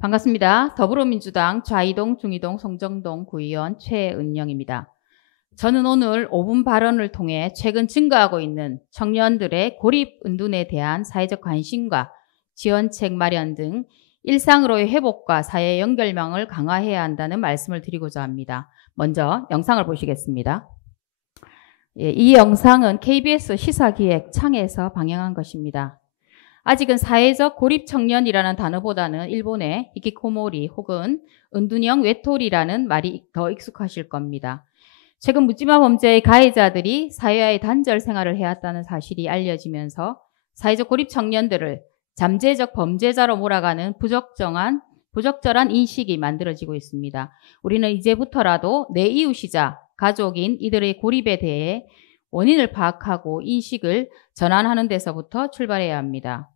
반갑습니다. 더불어민주당 좌이동, 중이동, 송정동 구의원 최은영입니다. 저는 오늘 5분 발언을 통해 최근 증가하고 있는 청년들의 고립 은둔에 대한 사회적 관심과 지원책 마련 등 일상으로의 회복과 사회 연결망을 강화해야 한다는 말씀을 드리고자 합니다. 먼저 영상을 보시겠습니다. 이 영상은 KBS 시사기획 창에서 방영한 것입니다. 아직은 사회적 고립 청년이라는 단어보다는 일본의 히키코모리 혹은 은둔형 외톨이라는 말이 더 익숙하실 겁니다. 최근 묻지마 범죄의 가해자들이 사회와의 단절 생활을 해왔다는 사실이 알려지면서 사회적 고립 청년들을 잠재적 범죄자로 몰아가는 부적절한 인식이 만들어지고 있습니다. 우리는 이제부터라도 내 이웃이자 가족인 이들의 고립에 대해 원인을 파악하고 인식을 전환하는 데서부터 출발해야 합니다.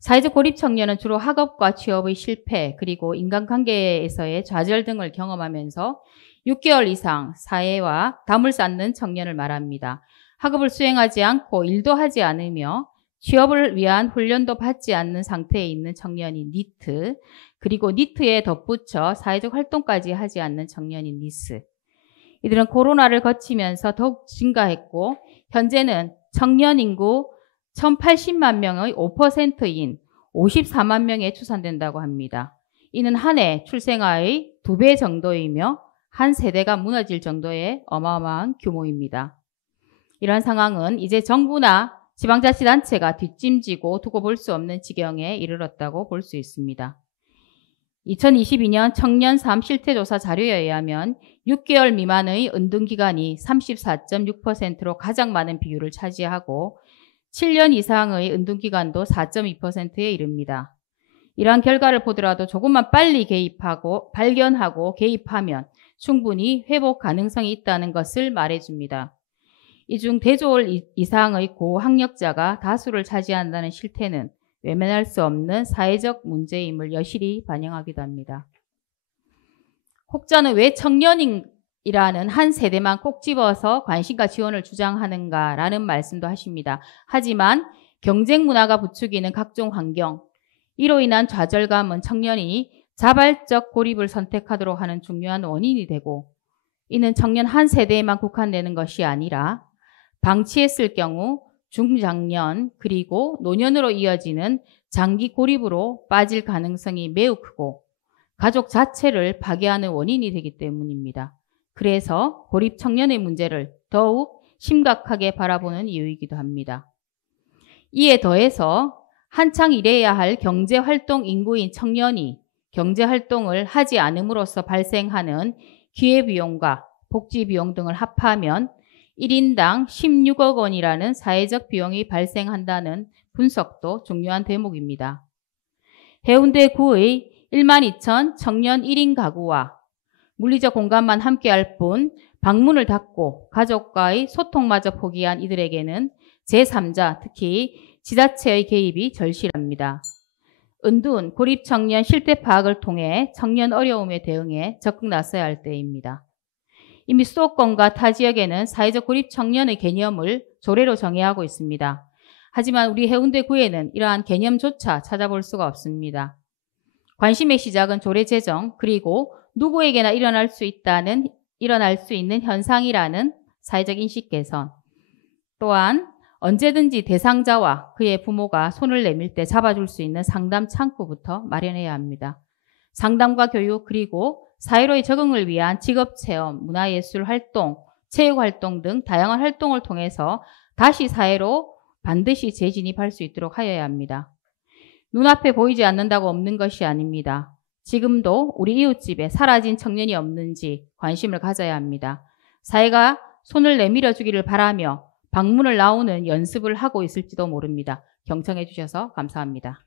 사회적 고립 청년은 주로 학업과 취업의 실패 그리고 인간관계에서의 좌절 등을 경험하면서 6개월 이상 사회와 담을 쌓는 청년을 말합니다. 학업을 수행하지 않고 일도 하지 않으며 취업을 위한 훈련도 받지 않는 상태에 있는 청년이 니트, 그리고 니트에 덧붙여 사회적 활동까지 하지 않는 청년인 니스. 이들은 코로나를 거치면서 더욱 증가했고 현재는 청년 인구 1080만 명의 5%인 54만 명에 추산된다고 합니다. 이는 한 해 출생아의 2배 정도이며 한 세대가 무너질 정도의 어마어마한 규모입니다. 이러한 상황은 이제 정부나 지방자치단체가 뒷짐지고 두고 볼 수 없는 지경에 이르렀다고 볼 수 있습니다. 2022년 청년 삶 실태조사 자료에 의하면 6개월 미만의 은둔기간이 34.6%로 가장 많은 비율을 차지하고 7년 이상의 은둔기간도 4.2%에 이릅니다. 이러한 결과를 보더라도 조금만 빨리 발견하고 개입하면 충분히 회복 가능성이 있다는 것을 말해줍니다. 이 중 대졸 이상의 고학력자가 다수를 차지한다는 실태는 외면할 수 없는 사회적 문제임을 여실히 반영하기도 합니다. 혹자는 왜 청년이라는 한 세대만 꼭 집어서 관심과 지원을 주장하는가라는 말씀도 하십니다. 하지만 경쟁 문화가 부추기는 각종 환경, 이로 인한 좌절감은 청년이 자발적 고립을 선택하도록 하는 중요한 원인이 되고 이는 청년 한 세대에만 국한되는 것이 아니라 방치했을 경우 중장년 그리고 노년으로 이어지는 장기 고립으로 빠질 가능성이 매우 크고 가족 자체를 파괴하는 원인이 되기 때문입니다. 그래서 고립 청년의 문제를 더욱 심각하게 바라보는 이유이기도 합니다. 이에 더해서 한창 일해야 할 경제활동 인구인 청년이 경제활동을 하지 않음으로써 발생하는 기회비용과 복지비용 등을 합하면 1인당 16억 원이라는 사회적 비용이 발생한다는 분석도 중요한 대목입니다. 해운대구의 12,000 청년 1인 가구와 물리적 공간만 함께할 뿐 방문을 닫고 가족과의 소통마저 포기한 이들에게는 제3자, 특히 지자체의 개입이 절실합니다. 은둔, 고립 청년 실태 파악을 통해 청년 어려움에 대응해 적극 나서야 할 때입니다. 이미 수도권과 타 지역에는 사회적 고립 청년의 개념을 조례로 정의하고 있습니다. 하지만 우리 해운대구에는 이러한 개념조차 찾아볼 수가 없습니다. 관심의 시작은 조례 제정 그리고 누구에게나 일어날 수 있는 현상이라는 사회적 인식 개선, 또한 언제든지 대상자와 그의 부모가 손을 내밀 때 잡아줄 수 있는 상담 창구부터 마련해야 합니다. 상담과 교육 그리고 사회로의 적응을 위한 직업체험, 문화예술 활동, 체육활동 등 다양한 활동을 통해서 다시 사회로 반드시 재진입할 수 있도록 하여야 합니다. 눈앞에 보이지 않는다고 없는 것이 아닙니다. 지금도 우리 이웃집에 사라진 청년이 없는지 관심을 가져야 합니다. 사회가 손을 내밀어 주기를 바라며 방문을 나오는 연습을 하고 있을지도 모릅니다. 경청해 주셔서 감사합니다.